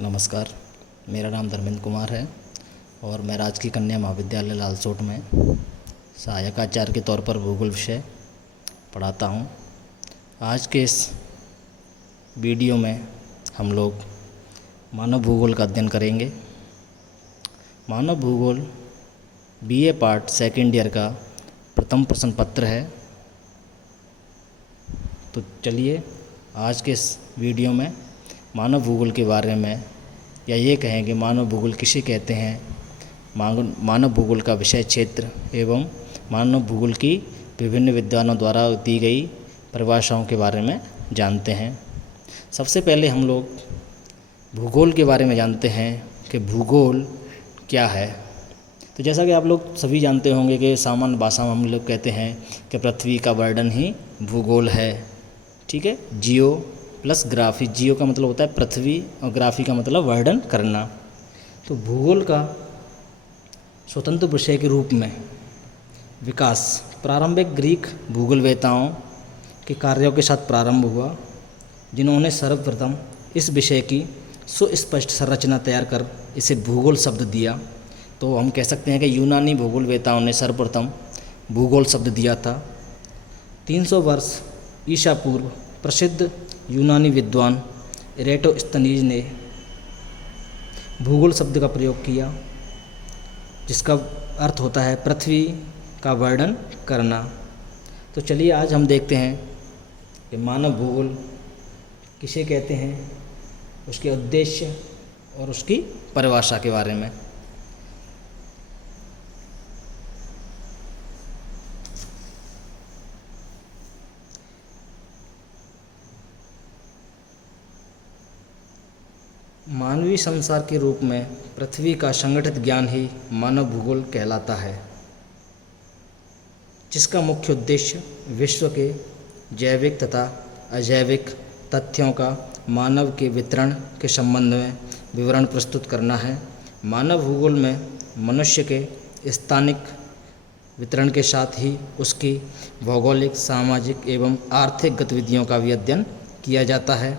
नमस्कार। मेरा नाम धर्मेंद्र कुमार है और मैं राजकीय कन्या महाविद्यालय लालसोट में सहायक आचार्य के तौर पर भूगोल विषय पढ़ाता हूँ। आज के इस वीडियो में हम लोग मानव भूगोल का अध्ययन करेंगे। मानव भूगोल बीए पार्ट सेकेंड ईयर का प्रथम प्रश्न पत्र है। तो चलिए आज के इस वीडियो में मानव भूगोल के बारे में या ये कहेंगे मानव भूगोल किसे कहते हैं, मानव भूगोल का विषय क्षेत्र एवं मानव भूगोल की विभिन्न विद्वानों द्वारा दी गई परिभाषाओं के बारे में जानते हैं। सबसे पहले हम लोग भूगोल के बारे में जानते हैं कि भूगोल क्या है। तो जैसा कि आप लोग सभी जानते होंगे कि सामान्य भाषा में हम लोग कहते हैं कि पृथ्वी का वर्णन ही भूगोल है। ठीक है, जियो प्लस ग्राफी। जियो का मतलब होता है पृथ्वी और ग्राफी का मतलब वर्णन करना। तो भूगोल का स्वतंत्र विषय के रूप में विकास प्रारंभिक ग्रीक भूगोलवेताओं के कार्यों के साथ प्रारंभ हुआ, जिन्होंने सर्वप्रथम इस विषय की सुस्पष्ट संरचना तैयार कर इसे भूगोल शब्द दिया। तो हम कह सकते हैं कि यूनानी भूगोलवेताओं ने सर्वप्रथम भूगोल शब्द दिया था। 300 वर्ष ईसा पूर्व प्रसिद्ध यूनानी विद्वान इरेटोस्थनीज ने भूगोल शब्द का प्रयोग किया, जिसका अर्थ होता है पृथ्वी का वर्णन करना। तो चलिए आज हम देखते हैं कि मानव भूगोल किसे कहते हैं, उसके उद्देश्य और उसकी परिभाषा के बारे में। मानवीय संसार के रूप में पृथ्वी का संगठित ज्ञान ही मानव भूगोल कहलाता है, जिसका मुख्य उद्देश्य विश्व के जैविक तथा अजैविक तथ्यों का मानव के वितरण के संबंध में विवरण प्रस्तुत करना है। मानव भूगोल में मनुष्य के स्थानिक वितरण के साथ ही उसकी भौगोलिक, सामाजिक एवं आर्थिक गतिविधियों का भी अध्ययन किया जाता है।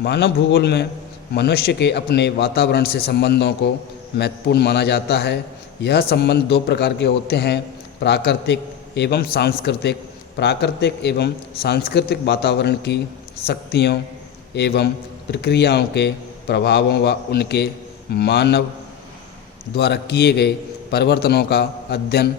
मानव भूगोल में मनुष्य के अपने वातावरण से संबंधों को महत्वपूर्ण माना जाता है। यह संबंध दो प्रकार के होते हैं, प्राकृतिक एवं सांस्कृतिक। प्राकृतिक एवं सांस्कृतिक वातावरण की शक्तियों एवं प्रक्रियाओं के प्रभावों व उनके मानव द्वारा किए गए परिवर्तनों का अध्ययन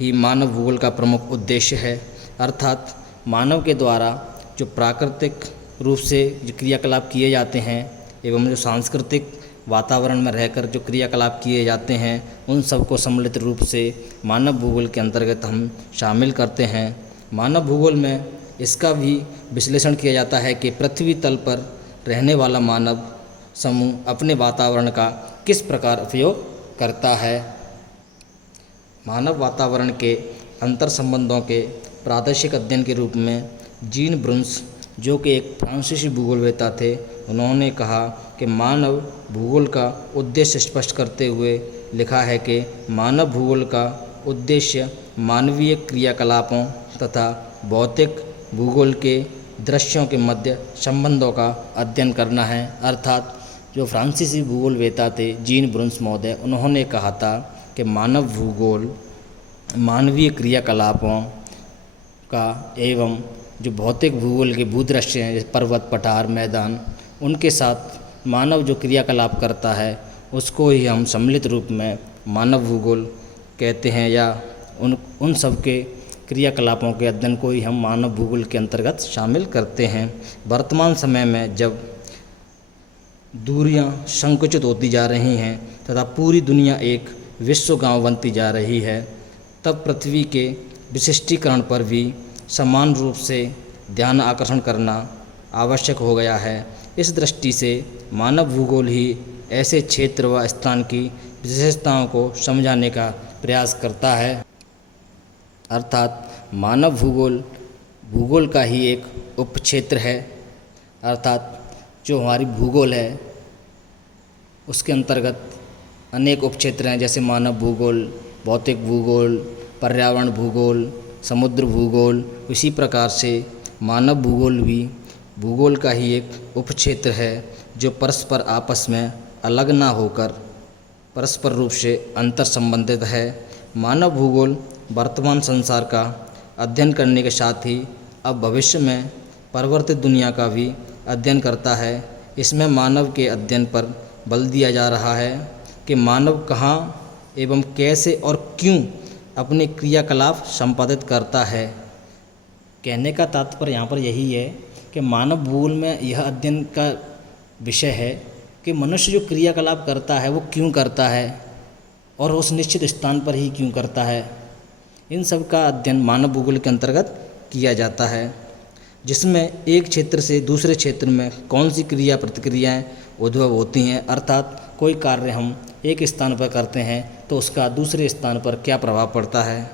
ही मानव भूगोल का प्रमुख उद्देश्य है। अर्थात मानव के द्वारा जो प्राकृतिक रूप से जो क्रियाकलाप किए जाते हैं एवं जो सांस्कृतिक वातावरण में रहकर जो क्रियाकलाप किए जाते हैं, उन सबको सम्मिलित रूप से मानव भूगोल के अंतर्गत हम शामिल करते हैं। मानव भूगोल में इसका भी विश्लेषण किया जाता है कि पृथ्वी तल पर रहने वाला मानव समूह अपने वातावरण का किस प्रकार उपयोग करता है। मानव वातावरण के अंतर संबंधों के प्रादेशिक अध्ययन के रूप में जीन ब्रुन्स, जो कि एक फ्रांसीसी भूगोलवेता थे, उन्होंने कहा कि मानव भूगोल का उद्देश्य स्पष्ट करते हुए लिखा है कि मानव भूगोल का उद्देश्य मानवीय क्रियाकलापों तथा भौतिक भूगोल के दृश्यों के मध्य संबंधों का अध्ययन करना है। अर्थात जो फ्रांसीसी भूगोलवेता थे जीन ब्रुन्स महोदय, उन्होंने कहा था कि मानव भूगोल मानवीय क्रियाकलापों का एवं जो भौतिक भूगोल के भूदृश्य हैं, जैसे पर्वत, पठार, मैदान, उनके साथ मानव जो क्रियाकलाप करता है उसको ही हम सम्मिलित रूप में मानव भूगोल कहते हैं, या उन सब के क्रियाकलापों के अध्ययन को ही हम मानव भूगोल के अंतर्गत शामिल करते हैं। वर्तमान समय में जब दूरियां संकुचित होती जा रही हैं तथा पूरी दुनिया एक विश्व गांव बनती जा रही है, तब पृथ्वी के विशिष्टीकरण पर भी समान रूप से ध्यान आकर्षण करना आवश्यक हो गया है। इस दृष्टि से मानव भूगोल ही ऐसे क्षेत्र व स्थान की विशेषताओं को समझाने का प्रयास करता है। अर्थात मानव भूगोल भूगोल का ही एक उपक्षेत्र है। अर्थात जो हमारी भूगोल है उसके अंतर्गत अनेक उपक्षेत्र हैं, जैसे मानव भूगोल, भौतिक भूगोल, पर्यावरण भूगोल, समुद्र भूगोल। इसी प्रकार से मानव भूगोल भी भूगोल का ही एक उपक्षेत्र है। जो परस्पर आपस में अलग ना होकर परस्पर रूप से अंतर संबंधित है। मानव भूगोल वर्तमान संसार का अध्ययन करने के साथ ही अब भविष्य में परिवर्तित दुनिया का भी अध्ययन करता है। इसमें मानव के अध्ययन पर बल दिया जा रहा है कि मानव कहाँ एवं कैसे और क्यों अपने क्रियाकलाप संपादित करता है। कहने का तात्पर्य यहाँ पर यही है कि मानव भूगोल में यह अध्ययन का विषय है कि मनुष्य जो क्रियाकलाप करता है वो क्यों करता है और उस निश्चित स्थान पर ही क्यों करता है। इन सब का अध्ययन मानव भूगोल के अंतर्गत किया जाता है, जिसमें एक क्षेत्र से दूसरे क्षेत्र में कौन सी क्रिया प्रतिक्रियाएं उद्भव होती हैं, अर्थात कोई कार्य हम एक स्थान पर करते हैं तो उसका दूसरे स्थान पर क्या प्रभाव पड़ता है।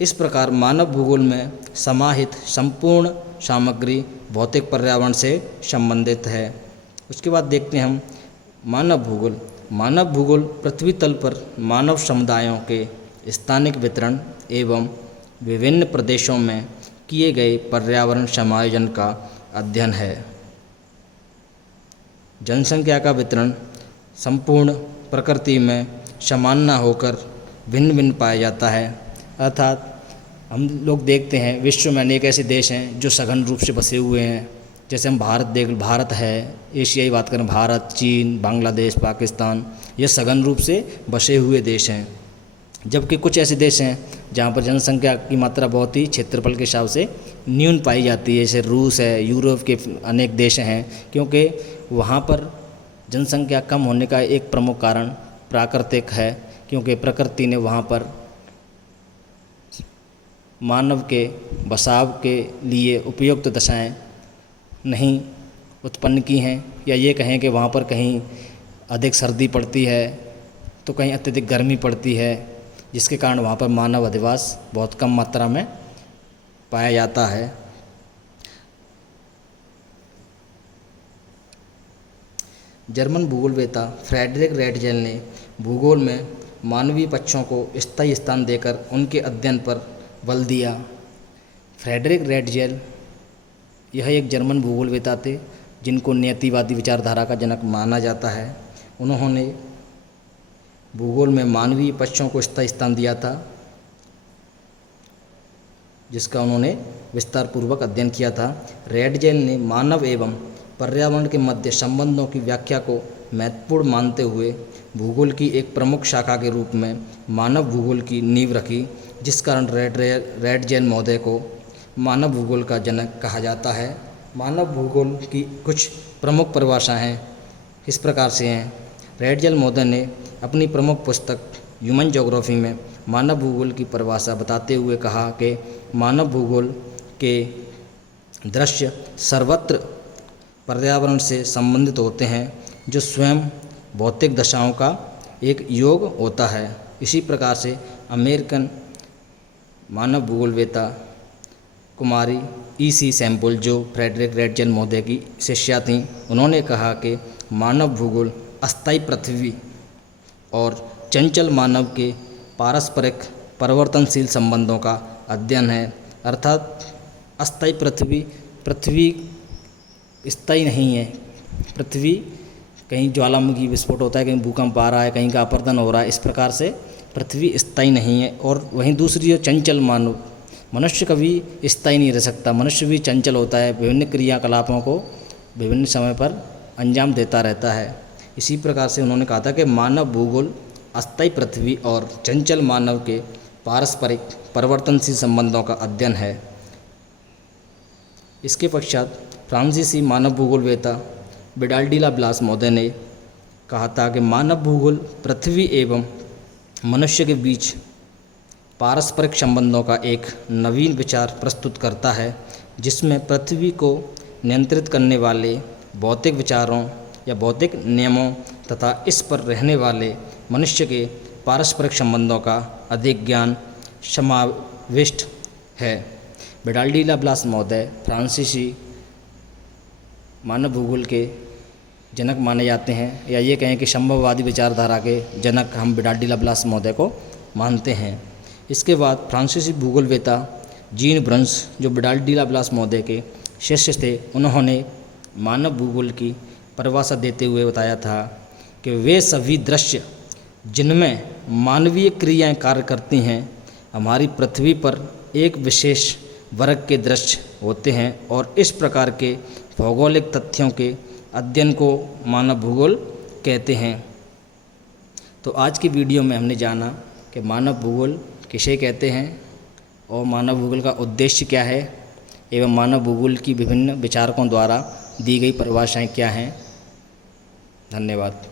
इस प्रकार मानव भूगोल में समाहित संपूर्ण सामग्री भौतिक पर्यावरण से संबंधित है। उसके बाद देखते हैं हम मानव भूगोल। मानव भूगोल पृथ्वी तल पर मानव समुदायों के स्थानिक वितरण एवं विभिन्न प्रदेशों में किए गए पर्यावरण समायोजन का अध्ययन है। जनसंख्या का वितरण संपूर्ण प्रकृति में समान न होकर भिन्न भिन्न पाया जाता है, अर्थात हम लोग देखते हैं विश्व में अनेक ऐसे देश हैं जो सघन रूप से बसे हुए हैं। जैसे हम भारत है, एशियाई बात करें, भारत, चीन, बांग्लादेश, पाकिस्तान, ये सघन रूप से बसे हुए देश हैं। जबकि कुछ ऐसे देश हैं जहाँ पर जनसंख्या की मात्रा बहुत ही क्षेत्रफल के हिसाब से न्यून पाई जाती है, जैसे रूस है, यूरोप के अनेक देश हैं, क्योंकि वहाँ पर जनसंख्या कम होने का एक प्रमुख कारण प्राकृतिक है, क्योंकि प्रकृति ने वहाँ पर मानव के बसाव के लिए उपयुक्त दशाएं नहीं उत्पन्न की हैं, या ये कहें कि वहाँ पर कहीं अधिक सर्दी पड़ती है तो कहीं अत्यधिक गर्मी पड़ती है, जिसके कारण वहाँ पर मानव अधिवास बहुत कम मात्रा में पाया जाता है। जर्मन भूगोलवेत्ता फ्रेडरिक रेटजेल ने भूगोल में मानवीय पक्षों को स्थायी स्थान देकर उनके अध्ययन पर बल दिया। फ्रेडरिक रेटजेल यह एक जर्मन भूगोलवेत्ता थे जिनको नियतिवादी विचारधारा का जनक माना जाता है। उन्होंने भूगोल में मानवीय पक्षों को स्थायी स्थान दिया था, जिसका उन्होंने विस्तार पूर्वक अध्ययन किया था। रेटजेल ने मानव एवं पर्यावरण के मध्य संबंधों की व्याख्या को महत्वपूर्ण मानते हुए भूगोल की एक प्रमुख शाखा के रूप में मानव भूगोल की नींव रखी, जिस कारण रेटजेल महोदय को मानव भूगोल का जनक कहा जाता है। मानव भूगोल की कुछ प्रमुख परिभाषाएं इस प्रकार से हैं। रेटजेल महोदय ने अपनी प्रमुख पुस्तक ह्यूमन ज्योग्राफी में मानव भूगोल की परिभाषा बताते हुए कहा कि मानव भूगोल के दृश्य सर्वत्र पर्यावरण से संबंधित होते हैं, जो स्वयं भौतिक दशाओं का एक योग होता है। इसी प्रकार से अमेरिकन मानव भूगोलवेत्ता कुमारी E.C. सैम्पल, जो फ्रेडरिक रेटजेल महोदय की शिष्या थीं, उन्होंने कहा कि मानव भूगोल अस्थायी पृथ्वी और चंचल मानव के पारस्परिक परिवर्तनशील संबंधों का अध्ययन है। अर्थात अस्थायी पृथ्वी स्थायी नहीं है। पृथ्वी कहीं ज्वालामुखी विस्फोट होता है, कहीं भूकंप आ रहा है, कहीं का अपरदन हो रहा है, इस प्रकार से पृथ्वी स्थायी नहीं है। और वहीं दूसरी जो चंचल मानव, मनुष्य कभी स्थायी नहीं रह सकता, मनुष्य भी चंचल होता है, विभिन्न क्रियाकलापों को विभिन्न समय पर अंजाम देता रहता है। इसी प्रकार से उन्होंने कहा था कि मानव भूगोल अस्थायी पृथ्वी और चंचल मानव के पारस्परिक परिवर्तनशील संबंधों का अध्ययन है। इसके पश्चात फ्रांसीसी मानव भूगोलवेत्ता विडाल्डी ब्लास महोदय ने कहा था कि मानव भूगोल पृथ्वी एवं मनुष्य के बीच पारस्परिक संबंधों का एक नवीन विचार प्रस्तुत करता है, जिसमें पृथ्वी को नियंत्रित करने वाले भौतिक विचारों या भौतिक नियमों तथा इस पर रहने वाले मनुष्य के पारस्परिक संबंधों का अधिक ज्ञान समाविष्ट है। विडाल्डी ब्लास महोदय फ्रांसीसी मानव भूगोल के जनक माने जाते हैं, या ये कहें कि संभववादी विचारधारा के जनक हम विडाल्डी ब्लास महोदय को मानते हैं। इसके बाद फ्रांसीसी भूगोलवेत्ता जीन ब्रंस, जो विडाल्डी ब्लास महोदय के शिष्य थे, उन्होंने मानव भूगोल की परिभाषा देते हुए बताया था कि वे सभी दृश्य जिनमें मानवीय क्रियाएं कार्य करती हैं हमारी पृथ्वी पर एक विशेष वर्ग के दृश्य होते हैं और इस प्रकार के भौगोलिक तथ्यों के अध्ययन को मानव भूगोल कहते हैं। तो आज की वीडियो में हमने जाना कि मानव भूगोल किसे कहते हैं और मानव भूगोल का उद्देश्य क्या है एवं मानव भूगोल की विभिन्न विचारकों द्वारा दी गई परिभाषाएं क्या हैं। धन्यवाद।